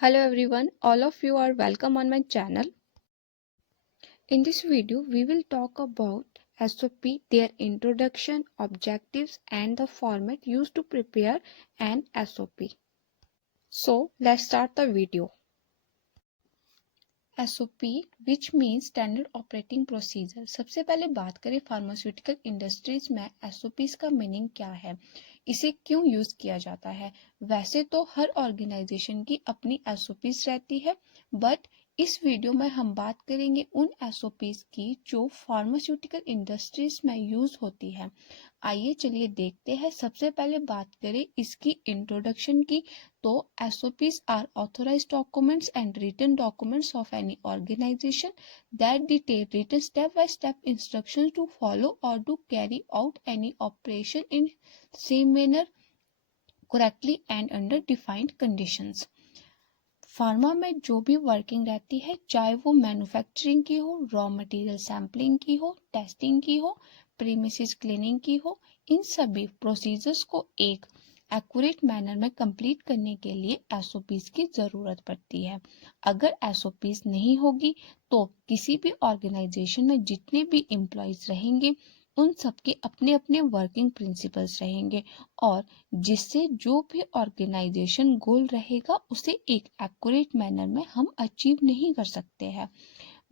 Hello everyone, all of you are welcome on my channel. In this video, we will talk about SOP, their introduction, objectives and the format used to prepare an SOP. So let's start the video. SOP which means standard operating procedure. सबसे पहले बात करें pharmaceutical industries में SOPs का meaning क्या है, इसे क्यों यूज किया जाता है। वैसे तो हर ऑर्गेनाइजेशन की अपनी SOPs रहती है, बट इस वीडियो में हम बात करेंगे उन SOPs की जो फार्मास्यूटिकल इंडस्ट्रीज में यूज होती है। आइए चलिए देखते हैं। सबसे पहले बात करें इसकी इंट्रोडक्शन की, तो SOPs are authorized documents and written documents of any organization that detail written step-by-step instructions to follow or to carry out any operation in same manner, correctly and under defined conditions. Pharma में जो भी working रहती है, चाहे वो manufacturing की हो, raw material sampling की हो, टेस्टिंग की हो, प्रीमिसेस क्लीनिंग की हो, इन सभी प्रोसीजर्स को एक एक्यूरेट मैनर में कंप्लीट करने के लिए SOPs की ज़रूरत पड़ती है। अगर SOPs नहीं होगी तो किसी भी ऑर्गेनाइजेशन में जितने भी एम्प्लॉयज रहेंगे उन सबके अपने अपने वर्किंग प्रिंसिपल्स रहेंगे और जिससे जो भी ऑर्गेनाइजेशन गोल रहेगा उसे एक एक्यूरेट मैनर में हम अचीव नहीं कर सकते हैं,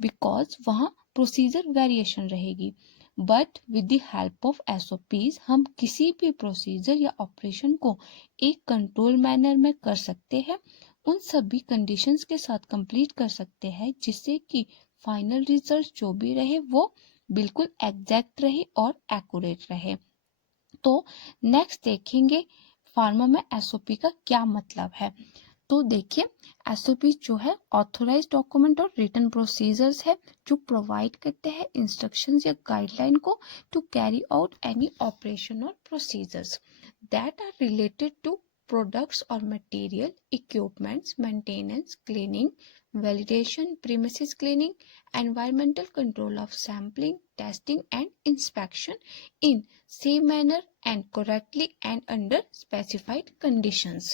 बिकॉज वहाँ प्रोसीजर वेरिएशन रहेगी। But with the help of SOPs हम किसी भी प्रोसीजर या ऑपरेशन को एक कंट्रोल मैनर में कर सकते हैं, उन सभी कंडीशंस के साथ कंप्लीट कर सकते हैं जिससे कि फाइनल रिजल्ट जो भी रहे वो बिल्कुल एग्जैक्ट रहे और एक्यूरेट रहे। तो नेक्स्ट देखेंगे फार्मा में SOP का क्या मतलब है। तो देखिए, SOP जो है ऑथोराइज डॉक्यूमेंट और रिटन प्रोसीजर्स है जो प्रोवाइड करते हैं इंस्ट्रक्शंस या गाइडलाइन को to carry out any operation और procedures that are related to products or material, equipments, maintenance, cleaning, validation, premises cleaning, environmental control of sampling, testing and inspection in same manner and correctly and under specified conditions.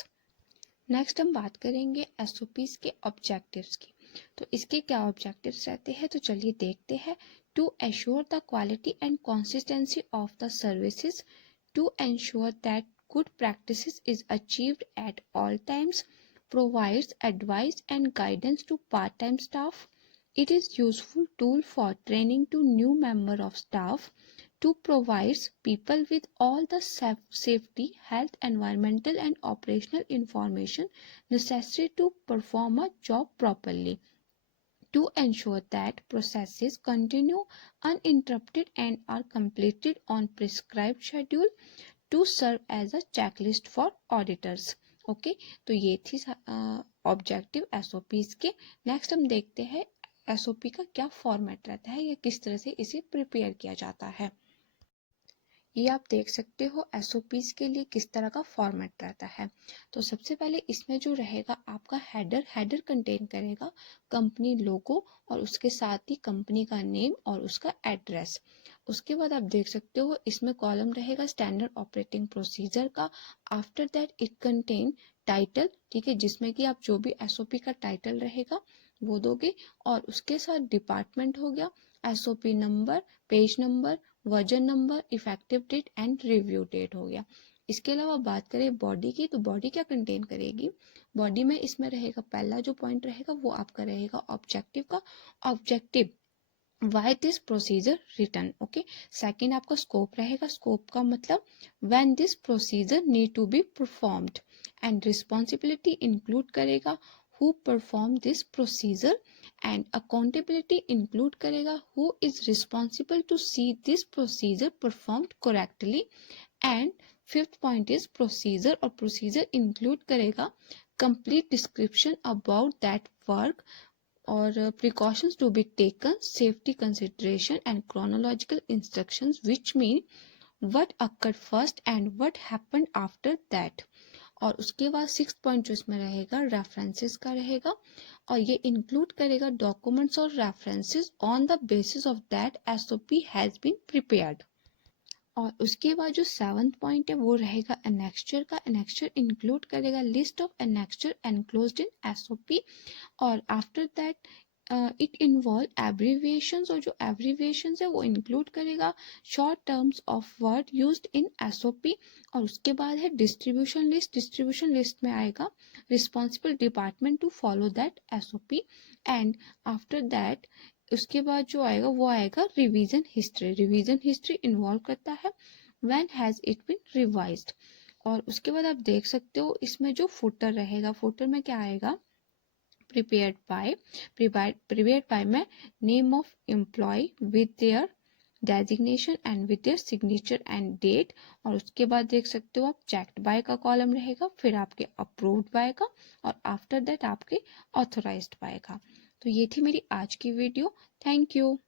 Next हम बात करेंगे SOPs के objectives की। तो इसके क्या objectives रहते हैं, तो चलिए देखते हैं। To assure the quality and consistency of the services, to ensure that good practices is achieved at all times, provides advice and guidance to part-time staff. It is useful tool for training to new member of staff, to provides people with all the safety, health, environmental and operational information necessary to perform a job properly, to ensure that processes continue uninterrupted and are completed on prescribed schedule, to serve as a checklist for auditors. Okay, तो ये थी objective SOPs के। Next हम देखते हैं SOP का क्या format रहता है या किस तरह से इसे प्रिपेयर किया जाता है। ये आप देख सकते हो SOPs के लिए किस तरह का फॉर्मेट रहता है। तो सबसे पहले इसमें जो रहेगा आपका हेडर कंटेन करेगा कंपनी लोगो और उसके साथ ही कंपनी का नेम और उसका एड्रेस। उसके बाद आप देख सकते हो इसमें कॉलम रहेगा स्टैंडर्ड ऑपरेटिंग प्रोसीजर का। After that it contain title, ठीक है, जिसमें कि आप जो भी SOP का टाइटल रहेगा वो दोगे और उसके साथ डिपार्टमेंट हो गया, SOP number, page number, version number, effective date and review date हो गया। इसके अलावा बात करें बॉडी की, तो बॉडी क्या कंटेन करेगी। बॉडी में इसमें रहेगा पहला जो पॉइंट रहेगा वो आपका रहेगा ऑब्जेक्टिव का। Objective why this procedure written, okay. Second आपका स्कोप रहेगा। स्कोप का मतलब when this procedure need to be performed. And responsibility include करेगा who perform this procedure, and accountability include करेगा who is responsible to see this procedure performed correctly, and fifth point is procedure, और procedure include करेगा complete description about that work और precautions to be taken, safety consideration and chronological instructions which mean what occurred first and what happened after that। और उसके बाद six point जो इसमें रहेगा references का रहेगा और ये इंक्लूड करेगा डॉक्यूमेंट्स और references on the basis of that SOP has been prepared. और उसके बाद जो 7th पॉइंट है वो रहेगा एनेक्स्चर का। एनेक्स्चर इंक्लूड करेगा list of annexure enclosed in SOP. और after that it involve abbreviations, और जो एब्रीविएशंस है वो इंक्लूड करेगा short terms of word used in SOP. और उसके बाद है डिस्ट्रीब्यूशन लिस्ट। डिस्ट्रीब्यूशन लिस्ट में आएगा responsible department to follow that SOP. And after that उसके बाद जो आएगा वो आएगा revision history. Revision history involve करता है when has it been revised. और उसके बाद आप देख सकते हो इसमें जो फुटर रहेगा, फुटर में क्या आएगा, prepared by prepared by में name of employee with their designation and with their signature and date। और उसके बाद देख सकते हो आप checked by का कॉलम रहेगा, फिर आपके approved by का, और आफ्टर दैट आपके authorized by का। तो ये थी मेरी आज की वीडियो। Thank you.